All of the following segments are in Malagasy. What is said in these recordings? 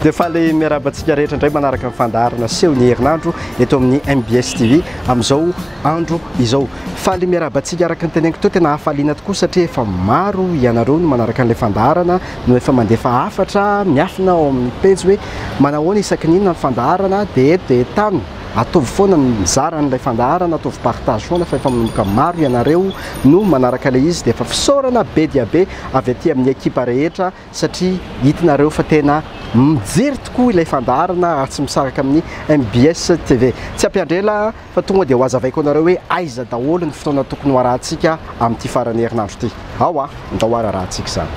Dia faly miarabantsika rehetra indray manaraka ny fandaharana seho ny herinandro eto amin'ny MBS TV amin'izao andro izao. Faly miarabantsika araka ny teneniko teo tena hafaliana tokoa satria efa maro ianareo no manaraka an'ilay fandaharana no efa mandefa hafatra miafina ao amin'ny pejy hoe manahoana isaky ny inona ny fandaharana dia eto dia etano. Ataovy foana ny mizara n'ilay fandaharana, ataovy partage foana fa efa manomboka maro ianareo no manaraka ilay izy dia efa fisaorana be dia be avy aty amin'ny ekipa rehetra satria hitinareo fa tena mijery tokoa ilay fandaharana ary tsy misaraka amin'ny MBS TV. Tsy ampiandrela fa tonga dia ho azavaiko anareo hoe aiza daholo ny fotoana tokony ho arahantsika amin'ity farany herinandro ity. Ao ndao arahantsika izany.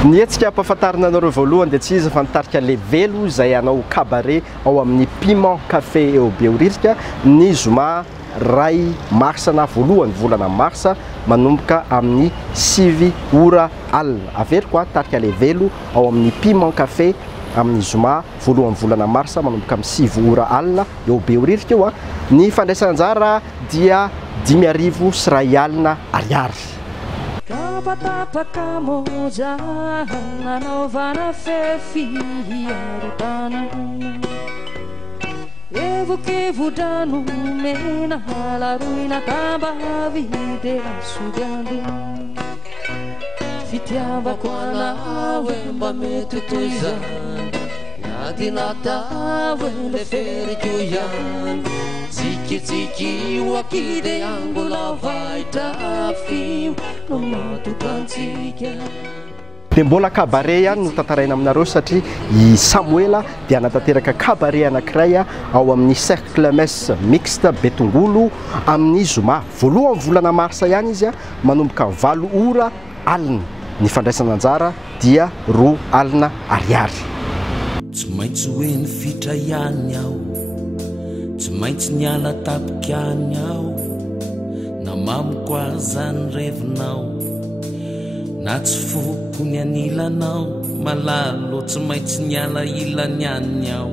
Nietsika ampahafantarina anareo voalohany dia tsy izy fa nitarika le velo izay anao cabaret ao amin'ny Piment Café eo Behoririka ny zoma ray marsana voalohany volana marsa manomboka amin'ny 9 ora alina. Averiko tarika le velo ao amin'ny Piment Café amin'ny zoma voalohany volana marsa manomboka amin'ny 9 ora alina eo Behoririka eo. Ny fandraisana anjara dia 5,000 sy ray alina ariary. Tapatapaka moja nanaovana fefiarotana evokevodrano mena laroina tambavidela sodiando fitiavako anawe mba mety toy izany nadinatavo le feriko ihany Tsiki wakide yangu lavaita fio no matokantsika. Dia mbola cabaret ihany no tantaraina aminareo satria i Samuela dia natateraka cabaret anankiray ao amin'ny Cercle Mess Mixte Betongolo amin'ny zoma voalohany volana marsa ihany izy manomboka 8 ora alina. Ny fandraisana anjara dia 2 alina ariary. Tsy maintsy hoe ny fitra ihany aho tsy maintsy niala tapikany aho na mamiko azany revinao na tsy foko ny anilanao malalo tsy maintsy niala ilany any aho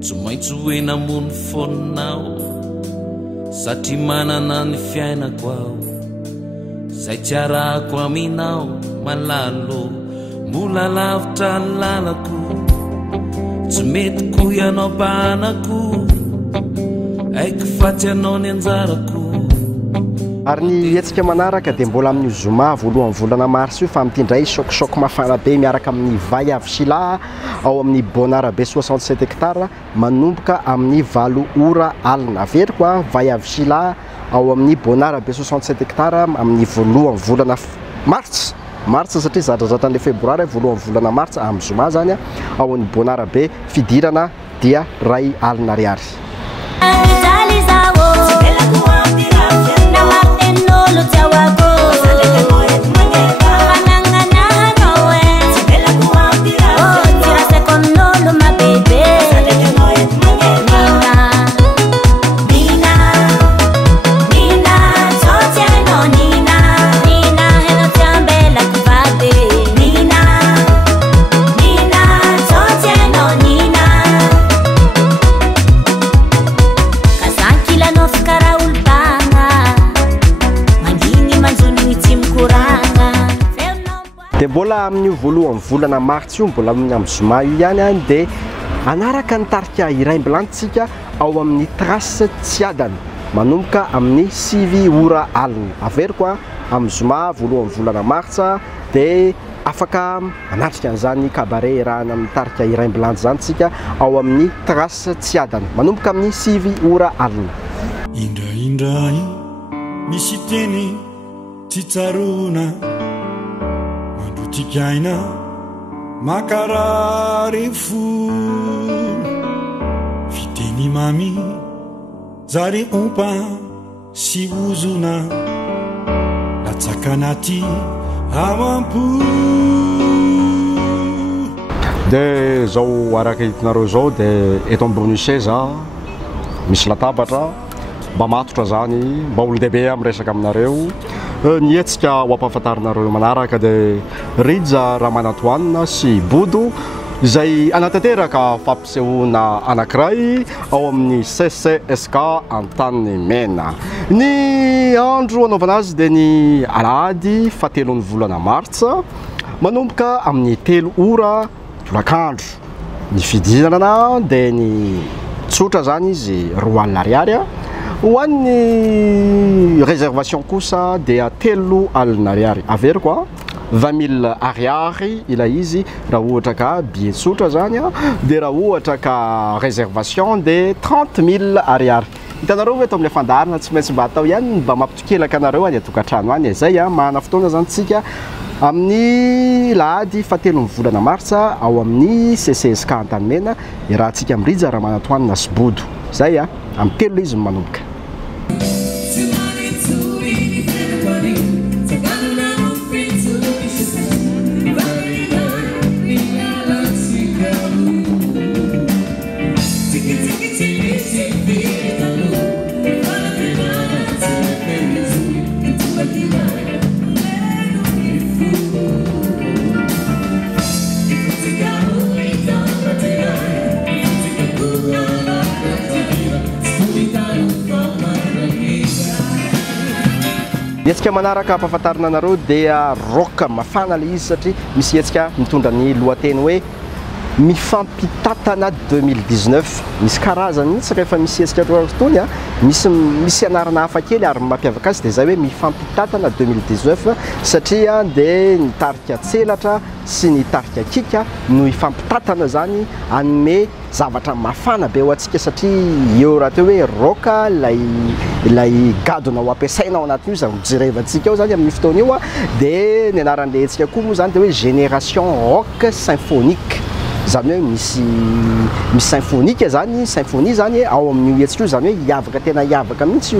tsy maintsy hoe namono foninao satria manana ny fiainako aho zay tsy arahako aminao malalo mbola lavitra ny lalako tsy mety ko ianao banako aiko faty anao ny anjarako. Ary ny hetsika manaraka dia mbola amin'ny zoma voalohany volana marsa io fa mitindray sokosoko mafana be miaraka amin'ny Vaiavy Sila ao amin'ny Bonarabe 67 hectares manomboka amin'ny 8 ora alina. Averiko Vaiavy Sila ao amin'ny Bonarabe 67 hectares amin'ny voalohany volana martsa satria zadrazatran'le febroary voalohany volana martsa amin'ny zoma zany ao amin'ny Bonarabe fidirana dia 2 alina ariary. Dia mbola amin'ny voalohany volana martsa io mbola amin'ny zoma io ihany dia anaraka nitarika iray mbilantsika ao amin'ny Trace Tsiadana manomboka amin'ny 9 ora alina. Averiko amin'ny zoma voalohany volana martsa dia afaka anatrika an'izany cabaret rahana mitarika iray mbilantsy zany tsika ao amin'ny Trace Tsiadana manomboka amin'ny 9 ora alina. Indraindray misy teny tsy tsarona Tikaina makarary fo fiteny mami zary ompa sy ozona latsaka anaty avampo. Dia zao araka hitinareo zao dia eto ambony seza misy latabatra mba matotra zany mba olo-dehibe amin'ny resaka aminareo. Ny hetsika ho ampahafantarinareo manaraka dia Rija Ramanatoanina sy Bodo izay anatanteraka fampisehoana anankiray ao amin'ny CCSK Antanimena. Ny andro anaovana azy dia ny alahady 7 volana martsa manomboka amin'ny 3 ora tolakandro ny fidinana dia ny tsotra zany izy 4 ariary ho an'ny réservation kosa dia 3 alina ariary averiko 20 000 ariary ilay izy raha ohatra ka billet tsotra zany dia raha ohatra ka réservation dia 30 000 ariary. Hitanareo hoe eto amin'ilay fandaharana tsy maintsy mba atao ihany mba mampitokelaka anareo any atokantrano any zay mahana fotoana zany tsika amin'ny lahady 7 volana martsa ao amin'ny CCSK Antanimena raha tsika mirija raha manatoanina Sibodo zay amin'ny 3 izy manomboka. Etsika manaraka ampahafantarina anareo dia rock mafana le izy satria misy etsika mitondra ny lohateny hoe mifampitatana 2019 misy karazany mihitsy rehefa misy etsika tony misy anarana hafa kely ary mampiavaka azy dia zay hoe mifampitatana 2019 satria dia ny tarika tselatra sy ny tarika kika no ifampitatana zany anome zavatra mafana be ho antsika satria eo raha teo hoe roka ilay gadona ho ampiasaina ao anatin'io zany mijerevantsika ao zany amin'ny fotoana io dia ny anaran'ilay etsika koa moa zany dia hoe génération rock symphonique zany hoe misy symphonique zany symphonie zany ao amin'io etsika io zany hoe hiavaka tena hiavaka mihitsy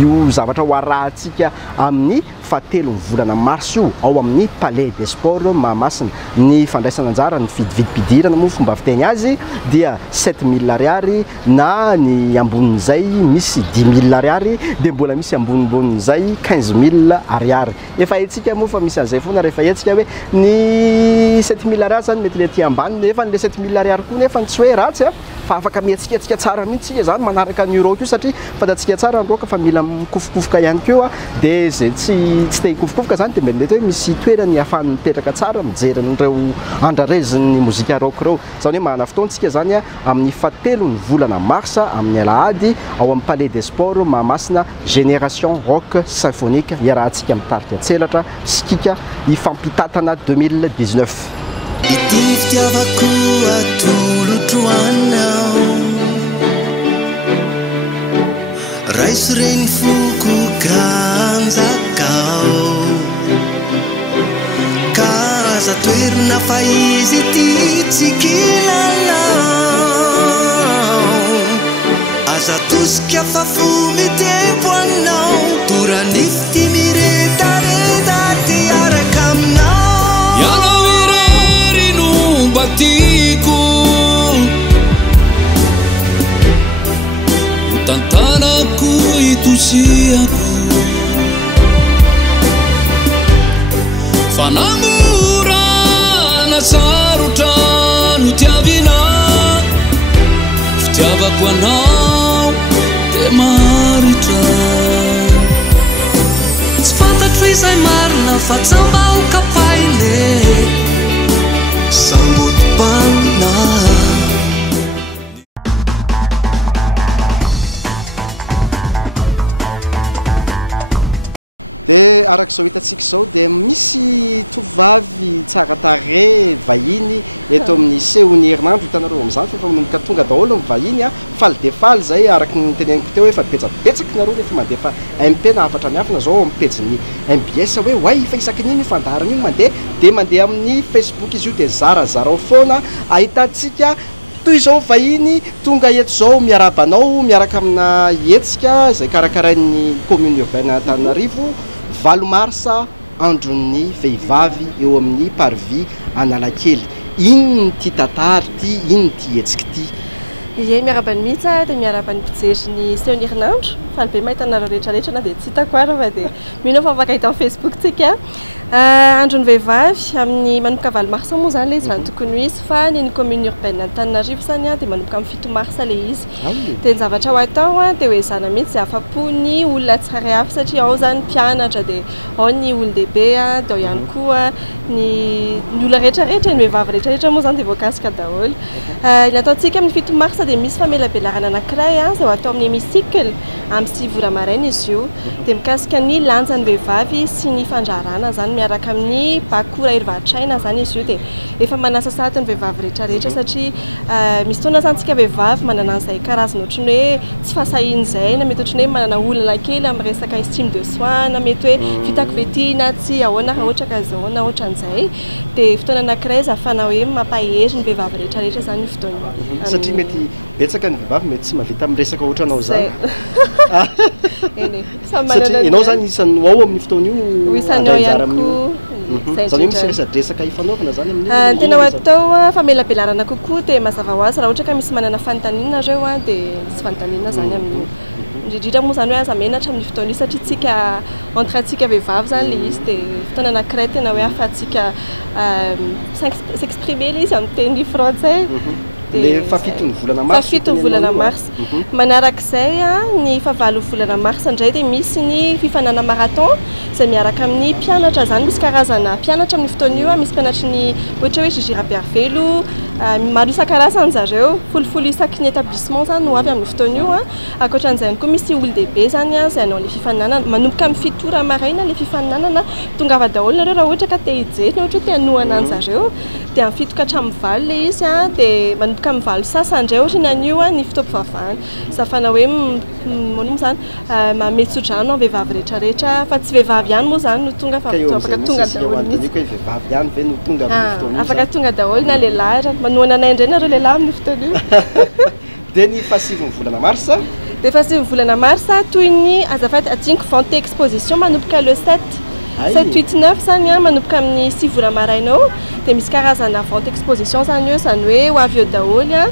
io zavatra ho arahantsika amin'ny 7 volana mars io ao amin'ny Palais des Sports Mahamasina. Ny fandraisana anjara ny vidividim-pidirana moa fomba fiteny azy dia 7 000 ariary na ny ambonin'izay misy 10 000 ariary dia mbola misy ambonimbon'izay 15 000 ariary. Efa etsika moa fa misy an'izay foana rehefa etsika hoe ny 7 000 ariary zany mety le aty ambany nefa le 7 000 ariary koa nefa tsy hoe ratsy fa afaka mihetsiketsika tsara mihitsy zany manaraka ny rock io satria fantatsika tsara ny rock fa mila mikofokofoka ihany koa dia zay tsy te hikofokofoka zany dia mety hoe misy toerany ahafahany mipetraka tsara mijeren'ireo andrarezin'ny mozika rock reo zany hoe mahana fotoantsika zany amin'ny 7 volana marsa amin'ny alahady ao amin'ny Palais des Sports Mahamasina génération rock symphonique iarahantsika mitarika tselatra sikika ifampitatana 2019. Raisireny foko ganjakao kaza toerina fa izy ty tsy kilalao aza tosika fa fo mitempo anao toranifty miretareta ty araka aminao ianao irery no batiko tantanako itosiako fanamorana sarotra no tiavina fitiavako anao dia maritra tsy fantatro izay marina fa tsambaoka paile samotopana. Dia arak'izao hitantsika izao dia misy tovovavy tsara tarehy vahiny eto amin'ny sehony herinandro hitanareo amin'izany fa manomboka tonga daholo ny vahiny faly dia faly zay araka ny teneniko teo efa betsabetsaka nareo rehefa mandefa MP na afatra miafina zao amin'ny pejiny MBS hoe way fa isaky ny fandaharana io mandeha dia mandeha amin'ny Facebook izy io dia zarazara ao foana ahitantsika toy izao vahiny tonga eto zao miarabanao miaraka amina etsika zay karakarain'ny commune urbaine Antananarivo 7 marsa andron'ny vehivavy eo amin'ny parvis Analakely. Inona ty tantara ty, inona ty etsika ty? Ie miarabany mihitsy dia miarabany mpijery ny sehony herinandro faly be mahitanareo rehetrarehetra na dia tsy hitako ary fa dia mino fa afaka hita Facebook tsika andron'ny vehivavy amin'ny manomboka valo marsa moa zany le izy raha ny tokony ho izy fa ny commune urbaine Antananarivo zany dia manomboka amin'ny 7 marsa le izy dia ny zavatra ho atao dia hoe zana mihitsy afa-pony olona tsirairay avy satria ao zany mpianatra dia ao ny olon-dehibe dia ao ihany koa ny olona rehetrarehetra ny vehivavy rehetrarehetra moa zany dia voakasika daholo ny ataontsika amin'ny 7 marsa dia misy famelabelarana anankiray izay ho atao amin'ny hémicycle amin'ny 6 ora maraina izy io dia mikasika ny lanjan'ny vehivavy sy ny fandrarana zany miaraka amin'ny bakora herivatra-aina zany izy io dia efa manasasady ny vehivavy rehetrarehetra satria misy fotoana zany tsika vehivavy manana an'izay karazana ohatrany hoe tsy fahasahiny izay na mety ohatrany hoe manana olana kely amin'ny resaka estime de soi na mety hoe vitako ve ty na tsy ahoana raha ohatra ka zao na ohatran'izay dia fotoana anankiray izy ahafana hoe mampahery ny vehivavy rehetrarehetra zany io fotoana satria mety betsaka ny vehivavy mety tsy mahavita amin'ny resaka ohatranao zany satria ianao zany isan'ny ao amin'ny fotoana io isanao ihany koa zany hoe misy resadresaka ifanaovana zany amin'ny tena ho atao famelabelarana kokoa dia mazava ho azy raha ohatra ka misy manana fanontaniana reo dia misy fanontaniana zany amin'io indrindrindra moa zany hoe aza menatra amin'ny fotoana io satria tsika entre antsika vehivavy zany le izy dia fotoana anankiray tena hoe ahafahantsika s'exprimer le izy amin'ny teny français le fafitony volana mars fafitony volana mars manarak'izay ny favalo volana mars indray dia misy ny fifanana marathon izay miaraka amin'ny mpianatra zany misy karazana mpianatra amin'ny fotoana io misy mpianatry ny ohatra hoe Gigira Bervelo maro isan-karazany zareo folofolo isaky ny établissement zany no avy amin'ny fotoana io ankoatran'izay koa misy olon-dehibe zany izay anao le fifaninanana manomboka amin'ny 7 ora maraina le fifaninanana tonga ava daholo nareo raha ohatra ka te hijery na ohatra hoe te hanohana an'zareo dia amin'ny 7 ka hatramin'ny 9 le izy dia manomboka amin'ny 9 sasandray ohatra ny anio ny fitaovam-pivavahana zafana hoe mono zany mametso-drano vehivavy rehetrarehetra fa tsy vehivavy ihany moa zany no tonga fa afaka tonga daholo vehivavy ihany ve no tonga amin'ny fotoana afaka tonga daholo na lehilahy manohana anay indray nareo lehilahy amin'ny fotoana io dia ny fahasivy volana marsa dia fahasivy volana marsa toy ny azafady adiniko vente exposition manomboka le 7 7-8-9 zany manomboka amin'ny 6 ora maraina ao dia misy karazana vente exposition zany io zany hoe ho avy eo daholo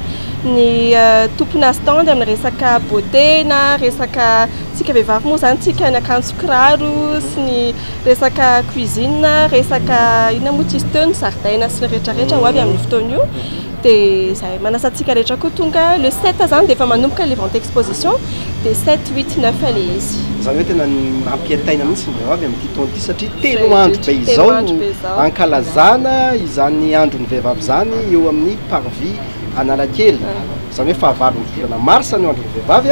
ny tompona stand amin'ny resaka beauté na resaka tsika vehivavy moa zany tsika ny akanjo kiraro sy ny resaka cuisine resaka inona moa tsisy teo ny zaridaina sy ny rehetrarehetra ho avy amin'ny fotoana io dia izay manasantsika rehetra koa tonga le 7 zany dia efa manomboka le vente exposition dia 7-8-9 le izy zany hoe tena nampiantaina mihitsy ny vehivavy amin'ity taona ity satria telo andro be izao ankalazana izany andron'ny vehivavy zany eo amin'ny parvis Analakely zany hoe fahavalo volana marsa ny andron'ny vehivavy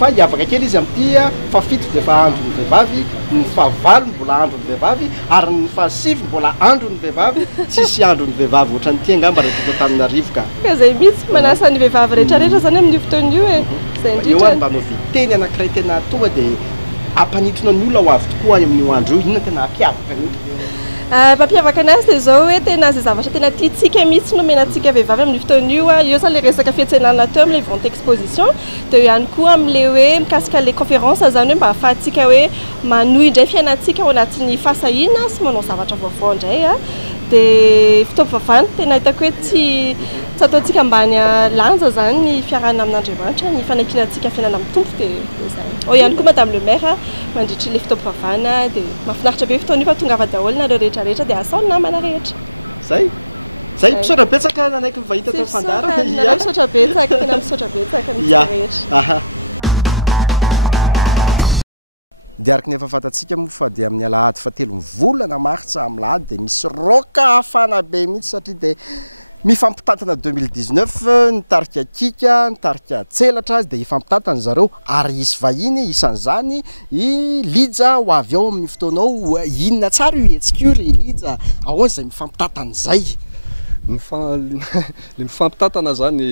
fa hiavaka kely izy amin'ity fafito dia fa andron'ny vehivavy ny fahavalo mbola andron'ny vehivavy ary ny fahasivy mbola andron'ny vehivavy tsisy andron'ny vehivavy ohatran'ity angamba raha teto Antananarivo ka izay mihitsy manasa ny vehivavy rehetrarehetra zany amin'ny fotoana io zay eo ary mba anao viteny anankiray tena tonga dia ampanitona ny olona ho avy tokoa any amin'io andro io inona tena ampiavaka an'io mampiavaka anazy dia zao hoe tena zay zavatra tena tiatsika mihitsy no menantsika vehivavy amin'ny fotoana io zany le resaka fiantsenana teo amin'ilay vente exposition dia ihany koa amin'ilay hoe mikasika le conférence zany hoe mba ahafahantsika hoe manohy indray fiainantsika ao anatin'ny fahasahina sy manao zavatra vaovao indray dia fitaovam-pivavahana tena hitako hoe tsy ataontsika ambany lanja zany ny fiarahana amin'Andriamanitra ny fanakinantsika fiainana amin'ny tompo dia zay ao ihany koa madame le maire mandritry le fitaovam-pivavahana dia mahafinaritra be fotoana io fa tonga ava daholo nareo rehetrarehetra dia asa namana rehetra zay misaotra betsaka nanaiky mivahita tao fandara misaotra betsaka tena misaotra betsaka ny rehetra dia araka ny efa fantatsika moa fa dia amin'ny alahady fa 3 volana martsa amin'ny lahady dia misy roka hafana be mihitsy satria dia mifampitantana 2019 nitarika kika nitarika tselatra dia ifampitantana zareo ary isy vahiny isan'izany i lija ho avy ao amin'ny fotoanao inona tsara io hetsika re lija ahoana izay mifampitantana izay le mifampitantana zany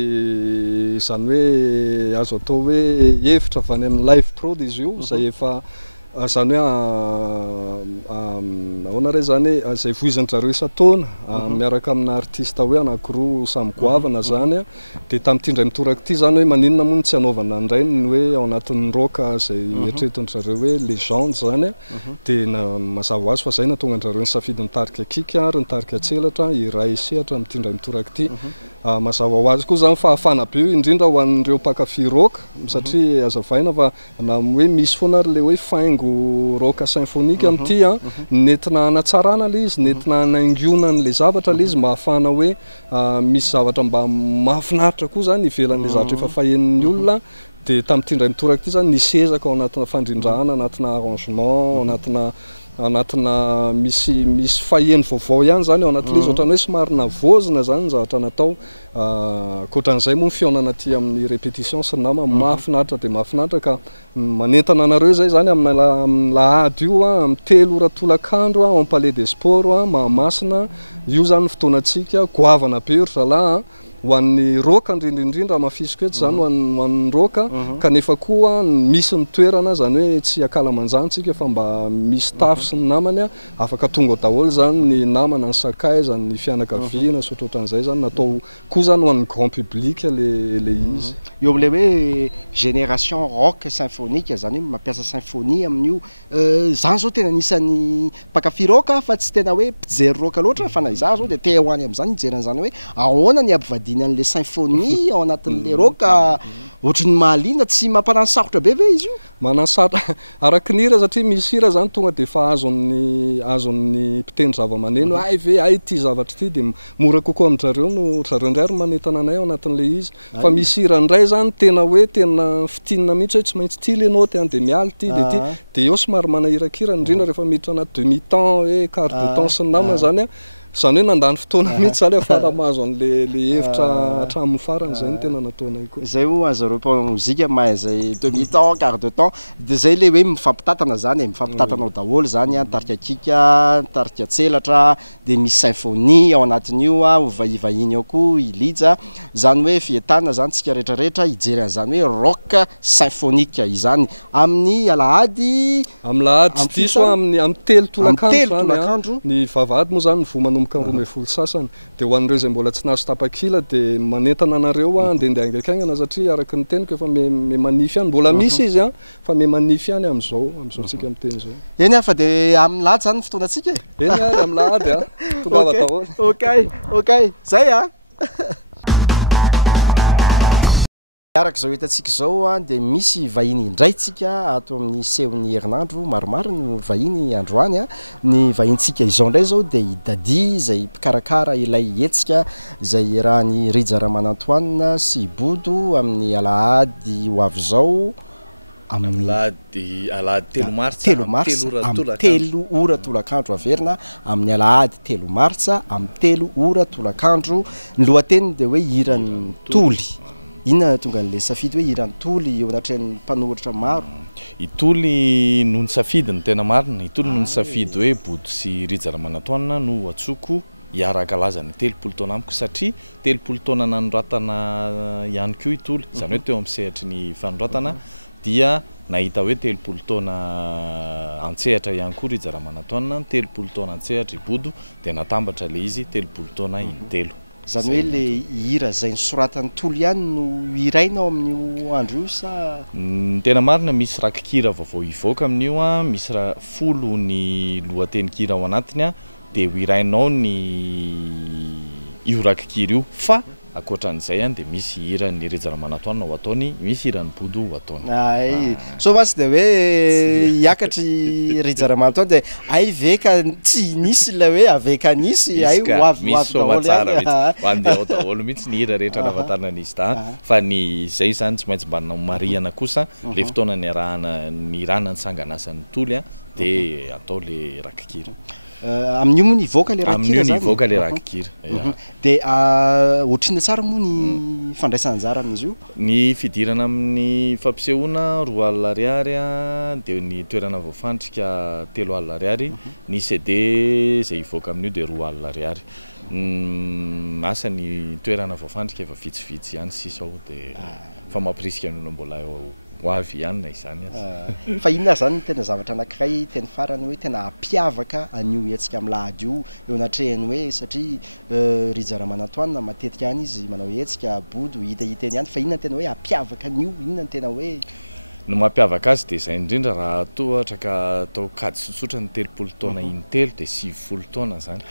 hoe azo atao hoe hevitra avy any amin'ny live prod izy io zay efa zany hoe ahoana ray zany zay voizan-jareo isa-taona miaraka amina artiste hoe anankiroa samy goavana zany dia tamin'ity indray mitoraka ity zany hoe maninona moa tsy hanaovana indray ny hoe ao anatin'ny roka zay etretin-jareo hoe légende zany dia mazava ho azy fa zay natonga anjareo ny safidy nitarika kika ary nitarika tselatra iray sehatra amin'ity indray mitoraka ity mazava ho azy koa zany fahafana be indrindra ho an'ireo mpakafy roka satria azavaina fa na hoe misy foana le hoe faingo roka symphonique am'ty a nentina hanatsarana le izy nentina hanaingiona an'le zavatra le izy mba ahafana hoe misy zavatra mba mahafinaritra koa zany ivelan'le zavatra efa fahenin'ny olona de tamin'ity ndray mitoraka ity zany nisezaka ao anatina fandrindrana anatina arrangement anatina misy faheny vaovao ihany zany ao anatin'le izy ohatrany hoe somary navozina zany ny zavatra natao koatran'izay moa ny fihaonana aty amin'ny répétition sy nama mahafinaritra de mahafinaritra ka manentana anareo zay zany amin'ny lahady io amin'ny 3 ora tolakandro ao amin'ny palais des sports Mahamasina io zany fotoanatsika goavana be ry zalahy ho an'ny roka indrindra mafisiko eto zany ho an'ny roka kanefa koa misy ny toerana zany hoe tsy akalamanjantsika fa mba misy tafo sy ny namany afaka tonga daholo zany ny namana ny sakay zany ny fianakaviana sy ohatrohatran'izay zany natao koa zany ho an'ny grand public le izy eo amin'le hoe génération rock symphonique zany hoe mampiasa symphonie amin'io zany zao tena anisan'ny mpakafy roka fa tsy tena hoe mpijery roka loatra fa na izaho zao de te hoany amin'izany ijeran'izany hoe ahoana ny ampivadiny an'le symphonie ao anatin'le roka ohatrany mahaliana tsy mampanano sarotra be ve izy io manasatra araky ny hira satria misy hira zany tonga de fa azon'ny mpitendry zava-maneno ay ve ay ty zavatra ty de mora kokoa amin'zareo no zareo ndray ary manentana anay ao anatin'le izy fa misy hira ndray zany tena hoe tena fitinina mihitsy hoe tsy maintsy ty le note de mialy ty de ty de eo somary manahirakira indrindra rehefa miditra anaty demi temps hoe quart de temps sy ny namana zany zany hoe nandany fotoana mihitsy zany afara mahazo an'le hevitra hatramin'ny farany zay ny tena nataonay koa zay ho azareo mozika mahay zay demi temps quart de temps de zay le hoe mifampitatana zany mifampitatana daholo zany tarika kika tarika tselatra de misy symphonie ao anatin'io hovahivahiny ao koa ilija zany hoe fietana zany tsika rehetrarehetra ijery an'izany hoe rock symphonique izany amin'ny alahady tsy diso amin'ny 3 tolakandro ny vavahady moa zany ny manomboka 12 sasany de ho an'ireo zay mbola tsy nahazo tapakila de manentana anareo andehandeha haingaikaingana satria araky ny teniko efa me manify ihany mbola misy izy fa me manify ihany am'izao tsika miteny zao eny fa de amin'ny lahady zany fotoanatsika eny ary amin'ny lahady tongava daholo ok zay araka zao hitantsika zao de misy vahiny indraytsika ato amin'ny sehon'ny herinandro maromaro ny vahiny androany ny vahintsika izao ndray zao de idadi zay mpikarakara ilay hetsika zay raha ny Rija Ramanantoine sy Bodo amin'ny alahady ho avy zao alahady 3 martsa 3 ora tolakandro averina amin'ny alahady 3 martsa amin'ny 3 ora tolakandro ny lohateny de hoe hiran'ny toly ina tonga n'le safidy hoe hiran'ny toly eo anatrehan'ny mpanohitra maro itoly no ny safidiny tena marina itoly no ny safidy hoe Bodo sy Rija Ramanantoine no atsoko hiaraka lazany 30 taona amiko satria 30 taona nanoratana ihany koa itoly zany hoe teo amin'ny sehatry ny fanoratana dia nahita hoe 30 taona antsehatra ihany koa Rija Ramanantoine 30 taona antsehatra Bodo de natambatra le izy 30 taona intelo zany hoe le hira zay nisoratan'ny toly ihany no hiraina ao amin'io andro io sa tena marina misy rakikira vaovao ivoaka amin'io misy folo ny lohatenin-kira ao anatiny de ho irainao io rakikira io fa akoatran'izay de misy hiran'ny Rija Ramanantoine ho ataony misy hiran'ny Bodo ho ataony so masy de hoe hiakatry Rija Ramanantoine de ay veka tsy nisy la hoe aveka nisy ay hoavy andeha daholo mihitsy ny hira rehetra nahafantarana an'izy fa ny zay zany tsy maintsy mba mariana kosa le fotoana ny irana ny sanganasan'ny toly de atao le rakikira amin'io moa nivoaka le rakikira zany nivoaka le rakikira de ohatrina tsara moa ny fandraisana anjara amin'izy io ny fidirana amin'ny fampisehoana 2 ariary de ny toerana voafandrika 3 ariary ny CD zay ivoaka amin'io de 2 ariary asa ny toerana voafandrika efa vitsivitsy ihany sisa ao de fa mampirisika ny mbola ho avy ihany na izany fa inona zany tena zavatra anankiray teny farany hoe tena ampiavaka an'io hetsika amin'ny lahady io eo anatrehany hoe satria Rija Ramanantoine matetika ihany izy manao hetsika Bodo hitahitany ihany fa inona tena hoe ampiavaka an'io inona tena hoe no mampiavaka azy de zay indrindra raha tohatra ka atao kady tsotsotra ny 30 taona intelo de 90 taona zany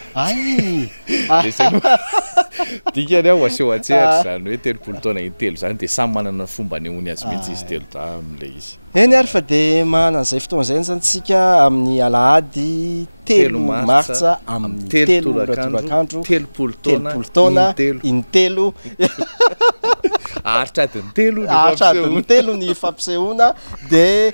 dikany aho aseho atsehatra zany hoe telopolo taona intelo zany dia samy manana fomba nehoany azy mihitsy izy telo am'ilay izy. Eny ary fa dia manana izay fotoan'izay zany tsika amin'ny alahady 3 martsa amin'ny 3 torakandro telopolo taona intelo aritradiny telo aritradiny telo ny fampisehoana dia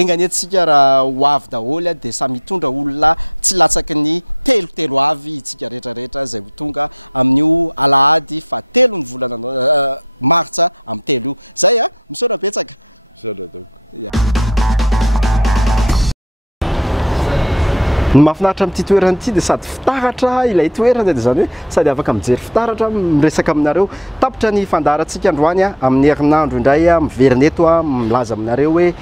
engany antsika raha ho avy daholo dia samy mitondra olona tsy latsaky ny telo avy itsika rehetrarehetra zay ho tonga amin'io alahady fa 3 ny volana martsa amin'ny 3 io zay misaotra betsaka ny mahafinaritra amin'ity toerana ity dia sady fitaratra ilay toerana dia zany hoe sady afaka mijery fitaratra miresaka aminareo tapitra ny fandarantsika androany amin'ny herinandro indray miverina eto milaza aminareo hoe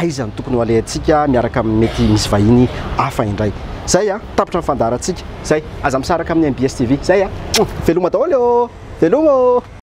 aiza ny tokony ho alehantsika miaraka mety misy vahiny hafa indray zay tapitra ny fandarantsika zay aza misaraka amin'ny MBS TV zay veloma daholo veloma